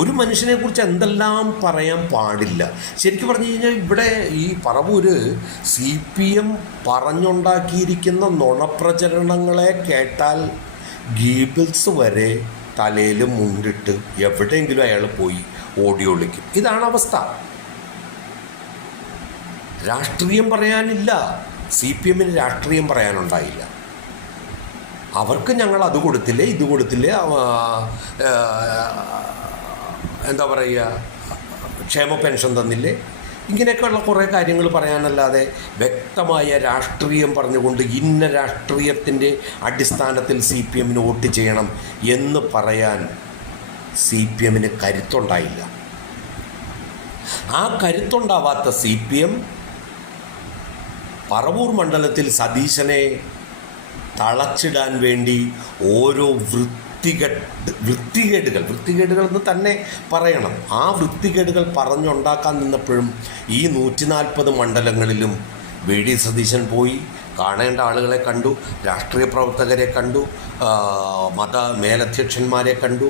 ഒരു മനുഷ്യനെക്കുറിച്ച് എന്തെല്ലാം പറയാൻ പാടില്ല. ശരിക്കും പറഞ്ഞു കഴിഞ്ഞാൽ ഇവിടെ ഈ പറവൂര് CPM പറഞ്ഞുണ്ടാക്കിയിരിക്കുന്ന നുണപ്രചരണങ്ങളെ കേട്ടാൽ ഗീബിൾസ് വരെ തലയിൽ മുണ്ടിട്ട് എവിടെയെങ്കിലും അയാൾ പോയി ഓഡിയോ വിളിക്കും. ഇതാണ് അവസ്ഥ. രാഷ്ട്രീയം പറയാനില്ല. CPMന് രാഷ്ട്രീയം പറയാനുണ്ടായില്ല. അവർക്ക് ഞങ്ങൾ അത് കൊടുത്തില്ലേ, ഇത് കൊടുത്തില്ലേ, എന്താ പറയുക, ക്ഷേമ പെൻഷൻ തന്നില്ലേ, ഇങ്ങനെയൊക്കെയുള്ള കുറേ കാര്യങ്ങൾ പറയാനല്ലാതെ വ്യക്തമായ രാഷ്ട്രീയം പറഞ്ഞുകൊണ്ട് ഇന്ന രാഷ്ട്രീയത്തിൻ്റെ അടിസ്ഥാനത്തിൽ CPMന് വോട്ട് ചെയ്യണം എന്ന് പറയാൻ CPMന് കരുത്തുണ്ടായില്ല. ആ കരുത്തുണ്ടാവാത്ത CPM പറവൂർ മണ്ഡലത്തിൽ സതീശനെ തളച്ചിടാൻ വേണ്ടി ഓരോ വൃത്തികേടുകൾ എന്ന് തന്നെ പറയണം, ആ വൃത്തികേടുകൾ പറഞ്ഞുണ്ടാക്കാൻ നിന്നപ്പോഴും ഈ 140 മണ്ഡലങ്ങളിലും VD സതീശൻ പോയി കാണേണ്ട ആളുകളെ കണ്ടു, രാഷ്ട്രീയ പ്രവർത്തകരെ കണ്ടു, മത മേലധ്യക്ഷന്മാരെ കണ്ടു,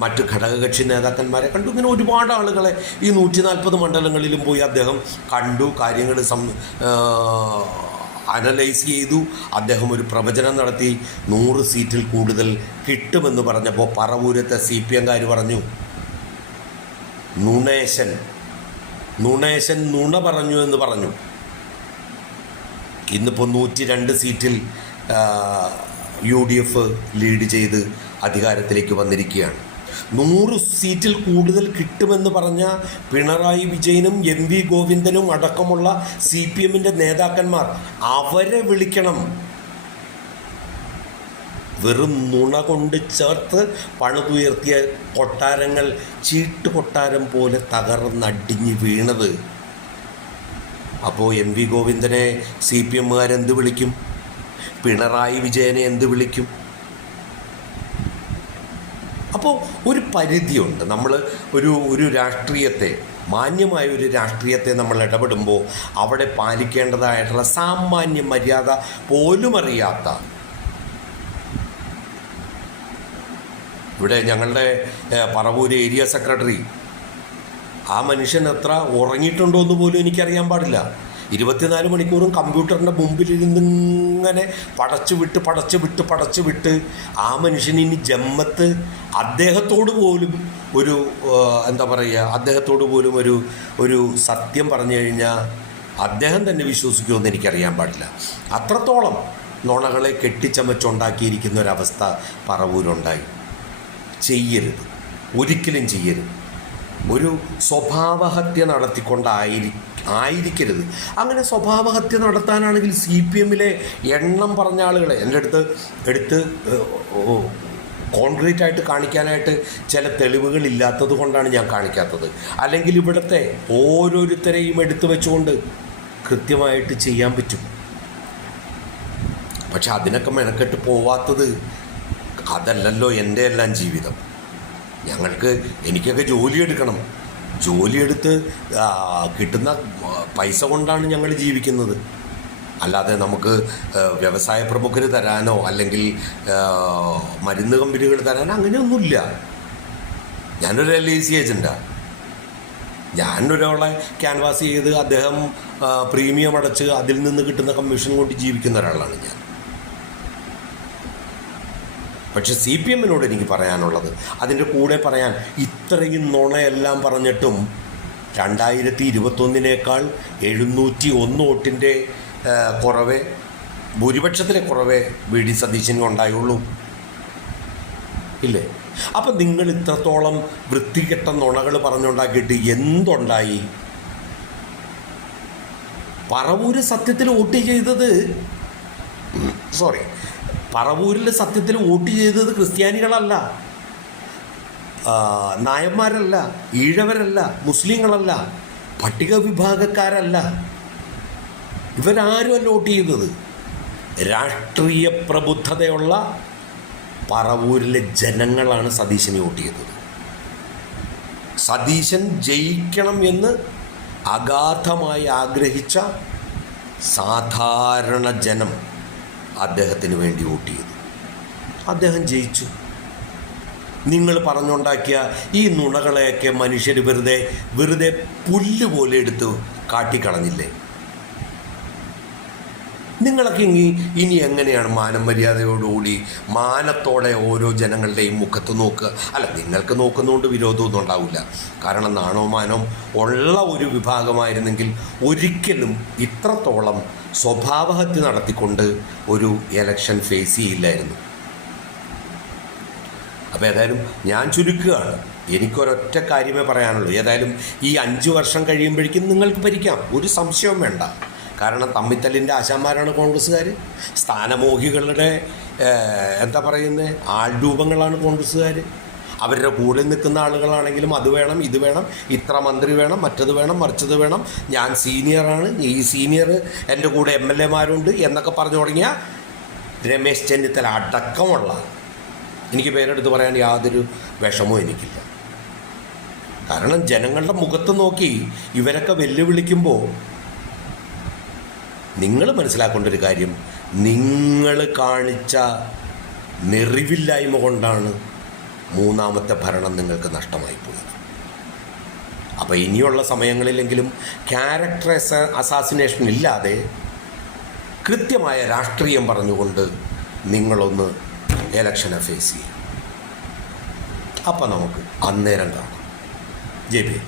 മറ്റ് ഘടകകക്ഷി നേതാക്കന്മാരെ കണ്ടു. ഇങ്ങനെ ഒരുപാട് ആളുകളെ ഈ 140 മണ്ഡലങ്ങളിലും പോയി അദ്ദേഹം കണ്ടു, കാര്യങ്ങൾ അനലൈസ് ചെയ്തു. അദ്ദേഹം ഒരു നടത്തി. 100 സീറ്റിൽ കൂടുതൽ കിട്ടുമെന്ന് പറഞ്ഞപ്പോൾ പറവൂരത്തെ CPMകാർ പറഞ്ഞു, നുണേശൻ നുണ പറഞ്ഞു എന്ന് പറഞ്ഞു. ഇന്നിപ്പോൾ 102 സീറ്റിൽ UDF ലീഡ് ചെയ്ത് അധികാരത്തിലേക്ക് വന്നിരിക്കുകയാണ്. 100 സീറ്റിൽ കൂടുതൽ കിട്ടുമെന്ന് പറഞ്ഞ പിണറായി വിജയനും MV ഗോവിന്ദനും അടക്കമുള്ള CPMൻ്റെ നേതാക്കന്മാർ അവരെ വിളിക്കണം. വെറും നുണ കൊണ്ട് ചേർത്ത് പണിതുയർത്തിയ കൊട്ടാരങ്ങൾ ചീട്ടുകൊട്ടാരം പോലെ തകർന്നടിഞ്ഞ് വീണത്. അപ്പോൾ MV ഗോവിന്ദനെ CPMകാരെന്ത് വിളിക്കും? പിണറായി വിജയനെ എന്ത് വിളിക്കും? അപ്പോൾ ഒരു പരിധിയുണ്ട്. നമ്മൾ ഒരു രാഷ്ട്രീയത്തെ, മാന്യമായ ഒരു രാഷ്ട്രീയത്തെ നമ്മൾ ഇടപെടുമ്പോൾ അവിടെ പാലിക്കേണ്ടതായിട്ടുള്ള സാമാന്യ മര്യാദ പോലും അറിയാത്ത, ഇവിടെ ഞങ്ങളുടെ പറവൂർ ഏരിയ സെക്രട്ടറി, ആ മനുഷ്യൻ എത്ര ഉറങ്ങിയിട്ടുണ്ടോ എന്ന് പോലും എനിക്കറിയാൻ പാടില്ല. 24 മണിക്കൂറും കമ്പ്യൂട്ടറിൻ്റെ മുമ്പിലിരുന്നിങ്ങനെ പടച്ചു വിട്ട് ആ മനുഷ്യന് ഇനി ജമ്മത്ത് അദ്ദേഹത്തോട് പോലും ഒരു എന്താ പറയുക, അദ്ദേഹത്തോട് പോലും ഒരു സത്യം പറഞ്ഞു കഴിഞ്ഞാൽ അദ്ദേഹം തന്നെ വിശ്വസിക്കുമെന്ന് എനിക്കറിയാൻ പാടില്ല. അത്രത്തോളം നുണകളെ കെട്ടിച്ചമച്ചുണ്ടാക്കിയിരിക്കുന്ന ഒരവസ്ഥ പറവൂരുണ്ടായി. ചെയ്യരുത്, ഒരിക്കലും ചെയ്യരുത്. ഒരു സ്വഭാവഹത്യ ആയിരിക്കരുത്. അങ്ങനെ സ്വഭാവഹത്യ നടത്താനാണെങ്കിൽ CPMലെ എണ്ണം പറഞ്ഞ ആളുകളെ എൻ്റെ എടുത്ത് കോൺക്രീറ്റ് ആയിട്ട് കാണിക്കാനായിട്ട് ചില തെളിവുകൾ ഇല്ലാത്തത് കൊണ്ടാണ് ഞാൻ കാണിക്കാത്തത്. അല്ലെങ്കിൽ ഇവിടുത്തെ ഓരോരുത്തരെയും എടുത്തു വെച്ചുകൊണ്ട് കൃത്യമായിട്ട് ചെയ്യാൻ പറ്റും. പക്ഷെ അതിനൊക്കെ മെനക്കെട്ട് പോവാത്തത്, അതല്ലല്ലോ എൻ്റെ എല്ലാം ജീവിതം. എനിക്കൊക്കെ ജോലിയെടുക്കണം. ജോലിയെടുത്ത് കിട്ടുന്ന പൈസ കൊണ്ടാണ് ഞങ്ങൾ ജീവിക്കുന്നത്. അല്ലാതെ നമുക്ക് വ്യവസായ പ്രമുഖർ തരാനോ അല്ലെങ്കിൽ മരുന്ന് കമ്പനികൾ തരാനോ അങ്ങനെയൊന്നുമില്ല. ഞാനൊരു LIC ഏജൻറ്റാണ്. ഞാനൊരാളെ ക്യാൻവാസ് ചെയ്ത് അദ്ദേഹം പ്രീമിയം അടച്ച് അതിൽ നിന്ന് കിട്ടുന്ന കമ്മീഷൻ കൊണ്ട് ജീവിക്കുന്ന ഒരാളാണ് ഞാൻ. പക്ഷെ CPMനോട് എനിക്ക് പറയാനുള്ളത്, അതിൻ്റെ കൂടെ പറയാൻ, ഇത്രയും നുണയെല്ലാം പറഞ്ഞിട്ടും 2021 701 വോട്ടിൻ്റെ കുറവേ, ഭൂരിപക്ഷത്തിലെ കുറവേ VD സതീശനും ഉണ്ടായുള്ളൂ, ഇല്ലേ? അപ്പം നിങ്ങൾ ഇത്രത്തോളം വൃത്തികെട്ട നുണകൾ പറഞ്ഞുണ്ടാക്കിയിട്ട് എന്തുണ്ടായി? പറവൂര് സത്യത്തിൽ വോട്ട് ചെയ്തത്, പറവൂരിൽ സത്യത്തിൽ വോട്ട് ചെയ്തത് ക്രിസ്ത്യാനികളല്ല, നായന്മാരല്ല, ഈഴവരല്ല, മുസ്ലിങ്ങളല്ല, പട്ടിക വിഭാഗക്കാരല്ല. ഇവരാരുമല്ല വോട്ട് ചെയ്തത്. രാഷ്ട്രീയ പ്രബുദ്ധതയുള്ള പറവൂരിലെ ജനങ്ങളാണ് സതീശനെ വോട്ട് ചെയ്തത്. സതീശൻ ജയിക്കണം എന്ന് അഗാധമായി ആഗ്രഹിച്ച സാധാരണ ജനം അദ്ദേഹത്തിന് വേണ്ടി വോട്ട് ചെയ്തു. അദ്ദേഹം ജയിച്ചു. നിങ്ങൾ പറഞ്ഞുണ്ടാക്കിയ ഈ നുണകളെയൊക്കെ മനുഷ്യർ വെറുതെ പുല്ല് പോലെ എടുത്ത് കാട്ടിക്കളഞ്ഞില്ലേ? നിങ്ങളൊക്കെ ഇനി എങ്ങനെയാണ് മാനം മര്യാദയോടുകൂടി മാനത്തോടെ ഓരോ ജനങ്ങളുടെയും മുഖത്ത് നോക്കുക? അല്ല, നിങ്ങൾക്ക് നോക്കുന്നതുകൊണ്ട് വിരോധമൊന്നും ഉണ്ടാവില്ല. കാരണം നാണോ മാനവും ഉള്ള ഒരു വിഭാഗമായിരുന്നെങ്കിൽ ഒരിക്കലും ഇത്രത്തോളം സ്വഭാവഹത്യ നടത്തിക്കൊണ്ട് ഒരു ഇലക്ഷൻ ഫേസ് ചെയ്യില്ലായിരുന്നു. അപ്പോൾ ഏതായാലും ഞാൻ ചുരുക്കുകയാണ്. എനിക്കൊരൊറ്റ കാര്യമേ പറയാനുള്ളൂ. ഏതായാലും ഈ 5 വർഷം കഴിയുമ്പോഴേക്കും നിങ്ങൾക്ക് ഭരിക്കാം, ഒരു സംശയവും വേണ്ട. കാരണം തമ്മിത്തല്ലിൻ്റെ ആശാന്മാരാണ് കോൺഗ്രസ്സുകാർ. സ്ഥാനമോഹികളുടെ എന്താ പറയുന്നത് ആൾരൂപങ്ങളാണ് കോൺഗ്രസ്സുകാർ. അവരുടെ കൂടെ നിൽക്കുന്ന ആളുകളാണെങ്കിലും അത് വേണം ഇത് വേണം, ഇത്ര മന്ത്രി വേണം, മറ്റത് വേണം, മറിച്ചത് വേണം, ഞാൻ സീനിയറാണ്, ഈ സീനിയർ എൻ്റെ കൂടെ MLA മാരുണ്ട് എന്നൊക്കെ പറഞ്ഞു തുടങ്ങിയ രമേശ് ചെന്നിത്തല അടക്കമുള്ള, എനിക്ക് പേരെടുത്ത് പറയാൻ യാതൊരു വിഷമവും എനിക്കില്ല. കാരണം ജനങ്ങളുടെ മുഖത്ത് നോക്കി ഇവരൊക്കെ വെല്ലുവിളിക്കുമ്പോൾ നിങ്ങൾ മനസ്സിലാക്കേണ്ട ഒരു കാര്യം, നിങ്ങൾ കാണിച്ച നെറിവില്ലായ്മ കൊണ്ടാണ് 3ാമത്തെ ഭരണം നിങ്ങൾക്ക് നഷ്ടമായി പോയത്. അപ്പോൾ ഇനിയുള്ള സമയങ്ങളിലെങ്കിലും ക്യാരക്ടർ അസാസിനേഷൻ ഇല്ലാതെ കൃത്യമായ രാഷ്ട്രീയം പറഞ്ഞുകൊണ്ട് നിങ്ങളൊന്ന് ഇലക്ഷനെ ഫേസ് ചെയ്യും. അപ്പം നമുക്ക് അന്നേരം കാണാം. ജയ് ഭീം.